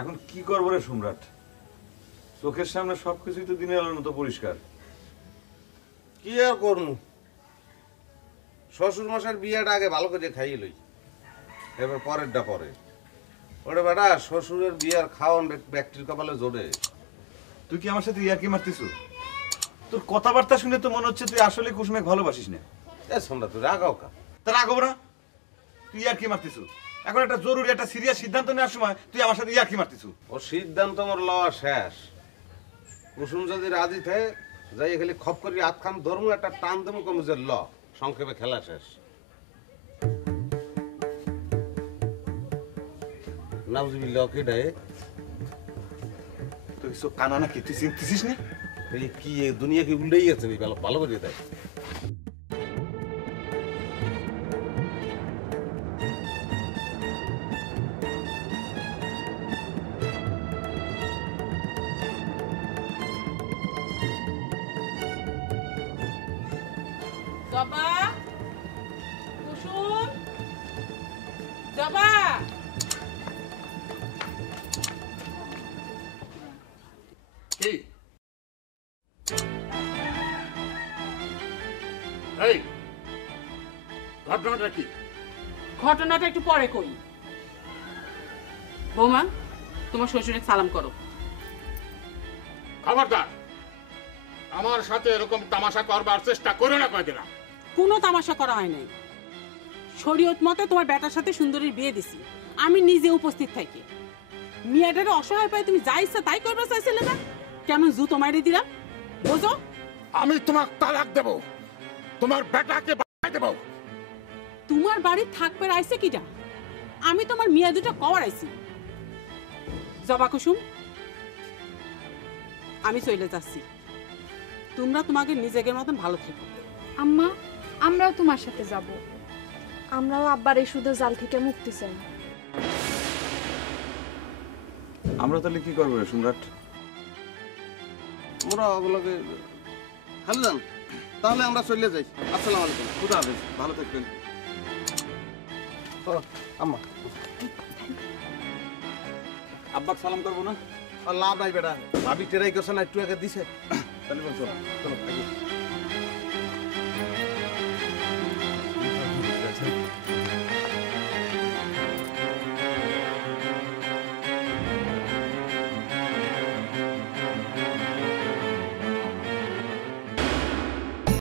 এখন কি করবো রে সম্রাট? চোখের সামনে সবকিছুই তো দিনের আলোর মতো পরিষ্কার। কি আর করবো, শ্বশুর মশার বিয়েটা আগে ভালো করে খাইয়ে লই, এবার পরেরটা পরে। ওরে বেটা, শ্বশুরের বিয়ার খাওয়ান ব্যক্তির কপালে জোরে। তুই কি আমার সাথে ইয়ার্কি মারতিস? তোর কথাবার্তা শুনে তো মনে হচ্ছে তুই আসলে কুসুমে ভালোবাসিস না। এ সম্রাট, তুই রাগাও কা? তার রাগব না, তুই ইয়ার্কি মারতিস। এখন একটা জরুরি একটা সিরিয়াস সিদ্ধান্ত নেওয়ার সময় তুই আমার সাথে ইয়ার্কি মারতিস। ও সিদ্ধান্ত আমার লওয়া শেষ। কুসুম যদি রাজি থাকে, যাই খালি খপ করি হাত খান ধরমু, একটা টান দেবো কমিজের ল, সংক্ষেপে খেলা শেষ। নাউজুবিল্লাহ, কি রে? তুই সব কানা নাকি? তুই চিনতিস না? এই কি এ দুনিয়া কি উল্টেই গেছে? ভালো করে দেয়। জবা, কুসুম, জবা। কি এই ঘটনাটা কি? ঘটনাটা একটু পরে কই। বৌমা, তোমার শ্বশুরে সালাম করো। খবরদার, আমার সাথে এরকম তামাশা করবার চেষ্টা করো না, কয়ে দিলাম। কোনো তামাশা করা হয় নাই। শরীয়ত মতে তোমার বেটার সাথে সুন্দরীর বিয়ে দিছি, আমি নিজে উপস্থিত থাকি। মিয়াটারে অসহায় পাই তুমি যা ইচ্ছা তাই করবে চাইছিলে না? কেমন জুতো মাইরে দিলাম বোঝো? আমি তোমাকে তালাক দেব, তোমার বেটাকে বাড়াই দেব। তোমার বাড়ি থাকবে আইছে কিটা? আমি তোমার মিয়া দুটো কওয়ার আইছি। জবা কুসুম, আমি চলে যাচ্ছি। তোমরা তোমাকে নিজেদের মতন ভালো থেকো। আম্মা, আমরাও তোমার সাথে যাব। আমরাও আব্বার এই সুদের জাল থেকে মুক্তি চাই। আমরা তাহলে কি করবো রে সম্রাট? আমরা ওগুলোকে হ্যালো যান, তাহলে আমরা চলে যাই। আসসালামু আলাইকুম। খুদা হাফেজ, ভালো থাকবেন। আম্মা, আব্বাক সালাম করবো না? আর লাভ নাই বেটা, ভাবি টেরাই করছে না, একটু আগে দিছে। তাহলে বল চলো। চলো।